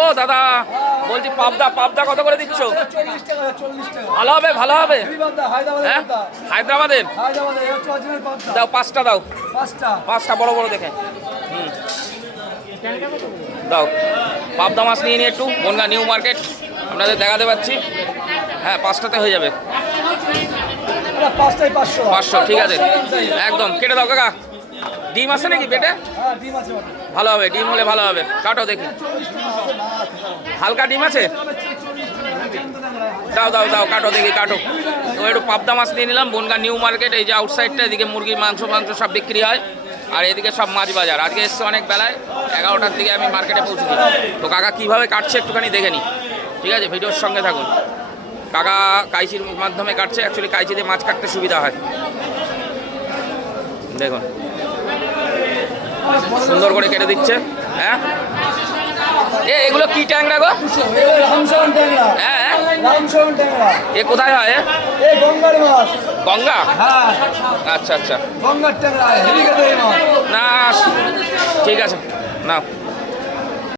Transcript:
ও দাদা বলছি পাবদা কত করে দিচ্ছ? ভালো হবে ভালো হবে। হ্যাঁ হায়দ্রাবাদের দাও পাঁচটা দাও, পাঁচটা বড় বড় দেখে। দাও পাবদা মাছ নিয়ে নিয়ে একটু বনগাঁ নিউ মার্কেট আপনাদের দেখাতে পাচ্ছি। হ্যাঁ পাঁচটাতে হয়ে যাবে, 500 ঠিক আছে একদম। কেটে দাও কাকা। ডিম আছে নাকি পেটে? ভালো হবে, ডিম হলে ভালো হবে। কাটো দেখি, হালকা ডিম আছে? দাও দাও দাও কাটো দেখি কাটো। তো একটু পাবদা মাছ নিয়ে নিলাম বনগাঁ নিউ মার্কেট। এই যে আউটসাইডটা, এদিকে মুরগির মাংস সব বিক্রি হয়, আর এদিকে সব মাছ বাজার। আজকে এসছে অনেক বেলায়, 11টার দিকে আমি মার্কেটে পৌঁছেছি। তো কাকা কীভাবে কাটছে একটুখানি দেখে নিই, ঠিক আছে? ভিডিওর সঙ্গে থাকুন। কাকা কাইচির মাধ্যমে কাটছে, অ্যাকচুয়ালি কাইচিতে মাছ কাটতে সুবিধা হয়। দেখুন সুন্দর করে কেটে দিচ্ছে। হ্যাঁ এগুলো কি ট্যাংরা গো? হ্যাঁ এ কোথায় হয়? গঙ্গা? আচ্ছা আচ্ছা না ঠিক আছে না।